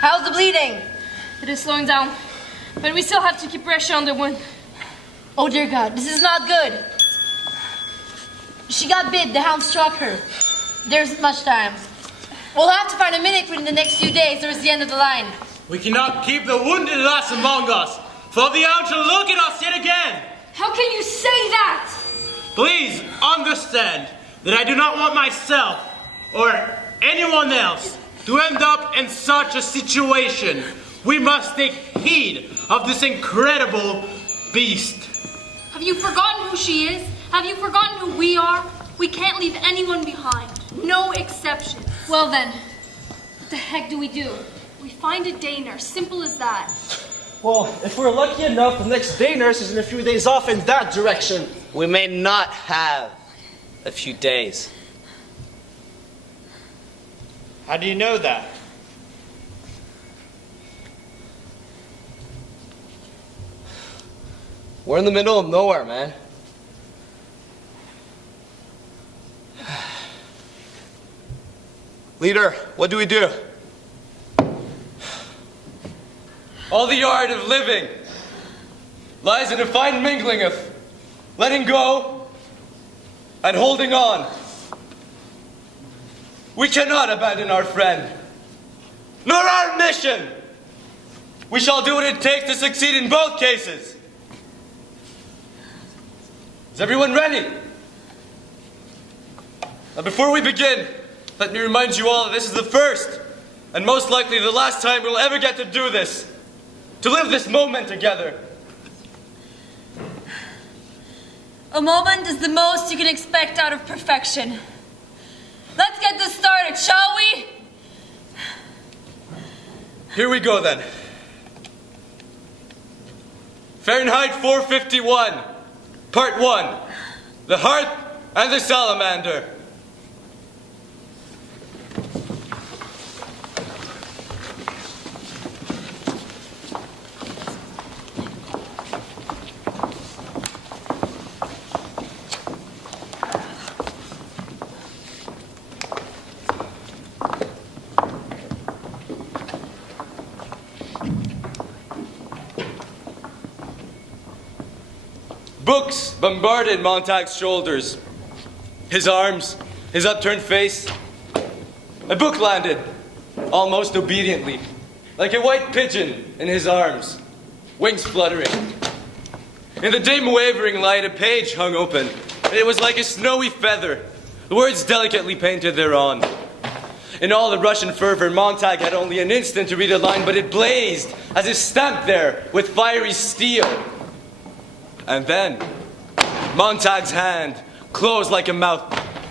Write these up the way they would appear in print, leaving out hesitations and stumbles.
How's the bleeding? It is slowing down, but we still have to keep pressure on the wound. Oh dear God, this is not good. She got bit, the hound struck her. There isn't much time. We'll have to find a medic within the next few days, or it's the end of the line. We cannot keep the wounded lass among us, for the hound shall look at us yet again. How can you say that? Please understand that I do not want myself, or anyone else, to end up in such a situation. We must take heed of this incredible beast. Have you forgotten who she is? Have you forgotten who we are? We can't leave anyone behind. No exceptions. Well then, what the heck do? We find a day nurse, simple as that. Well, if we're lucky enough, the next day nurse is in a few days off in that direction. We may not have a few days. How do you know that? We're in the middle of nowhere, man. Leader, what do we do? All the art of living lies in a fine mingling of letting go and holding on. We cannot abandon our friend, nor our mission. We shall do what it takes to succeed in both cases. Is everyone ready? Now, before we begin, let me remind you all that this is the first and most likely the last time we'll ever get to do this. To live this moment together. A moment is the most you can expect out of perfection. Let's get this started, shall we? Here we go then. Fahrenheit 451, Part 1. The Heart and the Salamander. Books bombarded Montag's shoulders, his arms, his upturned face. A book landed, almost obediently, like a white pigeon in his arms, wings fluttering. In the dim wavering light, a page hung open, and it was like a snowy feather, the words delicately painted thereon. In all the Russian fervor, Montag had only an instant to read a line, but it blazed as if stamped there with fiery steel. And then, Montag's hand, closed like a mouth,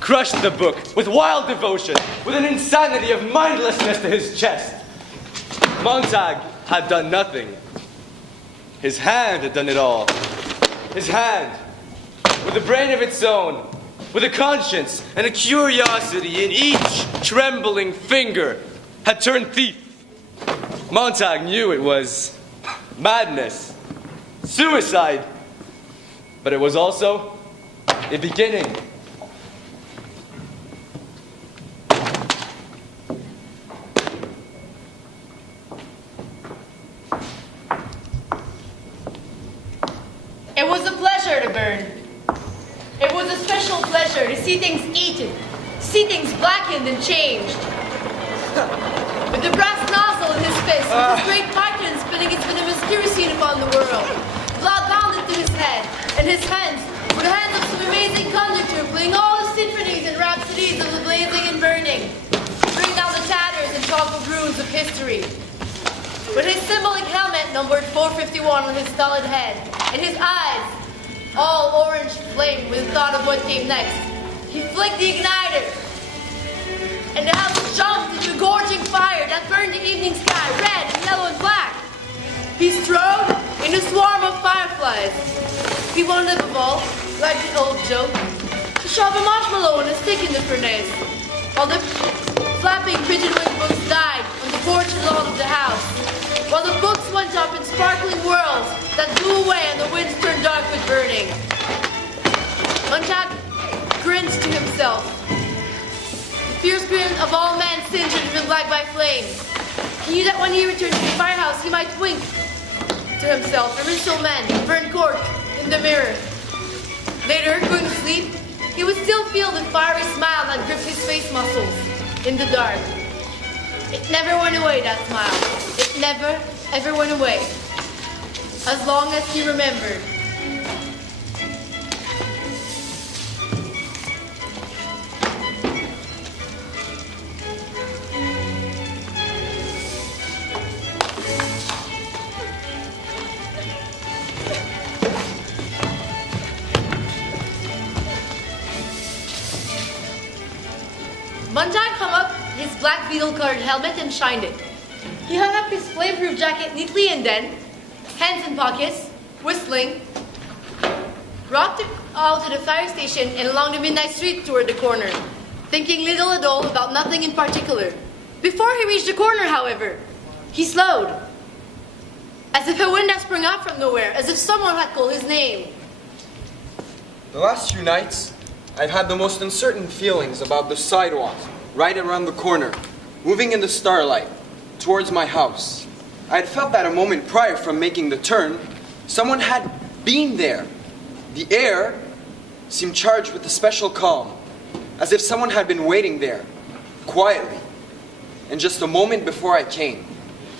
crushed the book with wild devotion, with an insanity of mindlessness to his chest. Montag had done nothing. His hand had done it all. His hand, with a brain of its own, with a conscience and a curiosity in each trembling finger, had turned thief. Montag knew it was madness, suicide, but it was also a beginning. It was a pleasure to burn. It was a special pleasure to see things eaten, see things blackened and changed. With the brass nozzle in his fist, with his great python spinning its venomous kerosene upon the world, blood bounded to his head, and his hands were the hands of some amazing conductor playing all the symphonies and rhapsodies of the blazing and burning, bring down the tatters and toppled ruins of history. With his symbolic helmet numbered 451 on his stolid head, and his eyes all orange flame with the thought of what came next, he flicked the igniter, and the house jumped into a gorging fire that burned the evening sky red and yellow and black. He strode in a swarm of fireflies. He wanted above all, like the old joke, to shove a marshmallow and a stick in the furnace, while the flapping pigeon-winged books died on the porch and lawn of the house, while the books went up in sparkling whirls that blew away and the winds turned dark with burning. Montag grinned to himself. The fierce grin of all man's sins had been black by flame. He knew that when he returned to the firehouse, he might wink to himself, a ritual man, burned cork in the mirror. Later, going to sleep, he would still feel the fiery smile that gripped his face muscles in the dark. It never went away, that smile. It never, ever went away. As long as he remembered. Montag hung up his black beetle-colored helmet and shined it. He hung up his flame-proof jacket neatly and then, hands in pockets, whistling, walked out to the fire station and along the midnight street toward the corner, thinking little at all about nothing in particular. Before he reached the corner, however, he slowed, as if a wind had sprung up from nowhere, as if someone had called his name. The last few nights, I've had the most uncertain feelings about the sidewalk right around the corner, moving in the starlight towards my house. I had felt that a moment prior from making the turn, someone had been there. The air seemed charged with a special calm, as if someone had been waiting there, quietly, and just a moment before I came.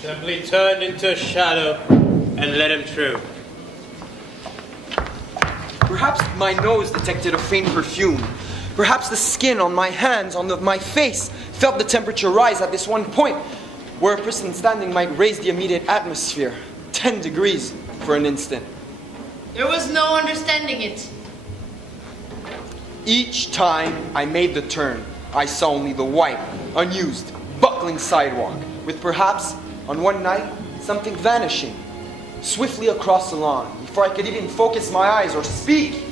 Simply turned into a shadow and let him through. Perhaps my nose detected a faint perfume. Perhaps the skin on my hands, my face, felt the temperature rise at this one point, where a person standing might raise the immediate atmosphere 10 degrees for an instant. There was no understanding it. Each time I made the turn, I saw only the white, unused, buckling sidewalk, with perhaps, on one night, something vanishing, swiftly across the lawn, before I could even focus my eyes or speak.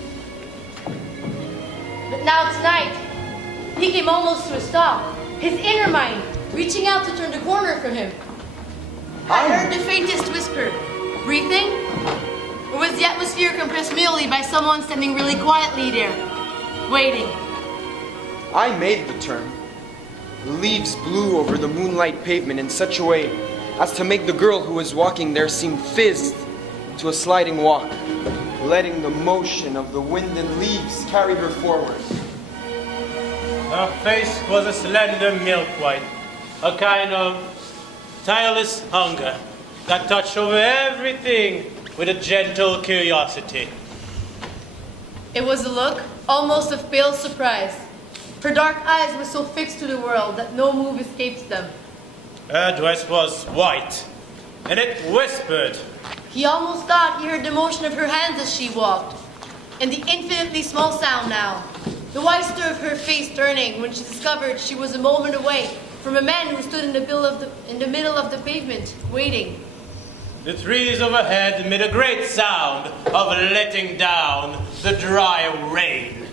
But now tonight, he came almost to a stop, his inner mind reaching out to turn the corner for him. I heard the faintest whisper. Breathing? Or was the atmosphere compressed merely by someone standing really quietly there, waiting? I made the turn. The leaves blew over the moonlight pavement in such a way as to make the girl who was walking there seem fizzed to a sliding walk, letting the motion of the wind and leaves carry her forward. Her face was a slender milk white, a kind of tireless hunger that touched over everything with a gentle curiosity. It was a look almost of pale surprise. Her dark eyes were so fixed to the world that no move escaped them. Her dress was white, and it whispered. He almost thought he heard the motion of her hands as she walked, and the infinitely small sound now. The white stir of her face turning when she discovered she was a moment away from a man who stood in the middle of the pavement, waiting. The trees overhead made a great sound of letting down the dry rain.